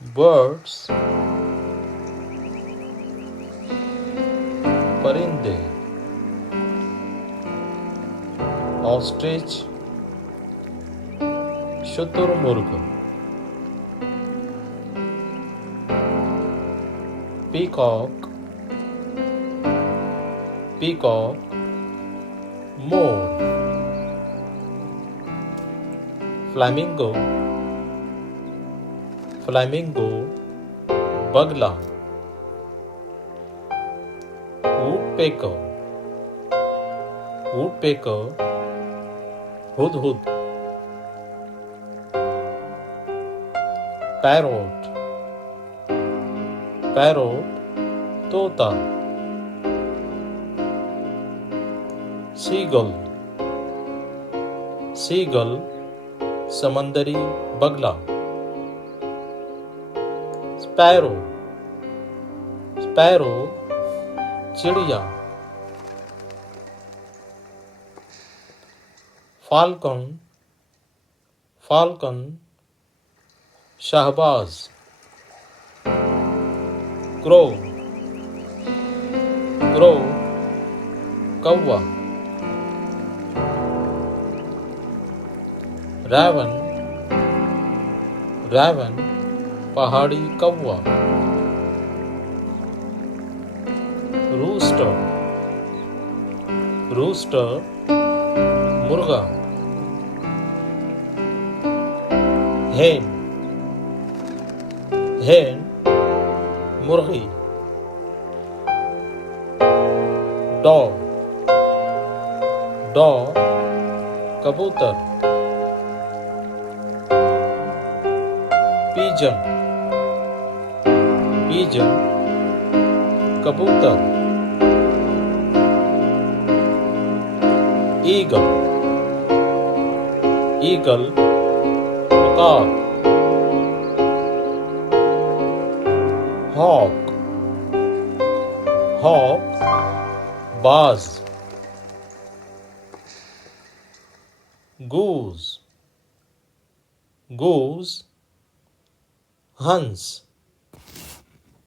birds, परिंदे, ostrich, शुतुरमुर्ग, peacock, मोर, flamingo, बगला, woodpecker, हुदहुद, parrot, तोता, seagull, समंदरी बगला, sparrow, चिड़िया, falcon, शहबाज, crow, कौवा, raven, पहाड़ी कौवा, rooster, मुर्गा, hen, मुर्गी, dog, कबूतर, pigeon, कबूतर, eagle, उकाब, hawk, बाज, goose, हंस,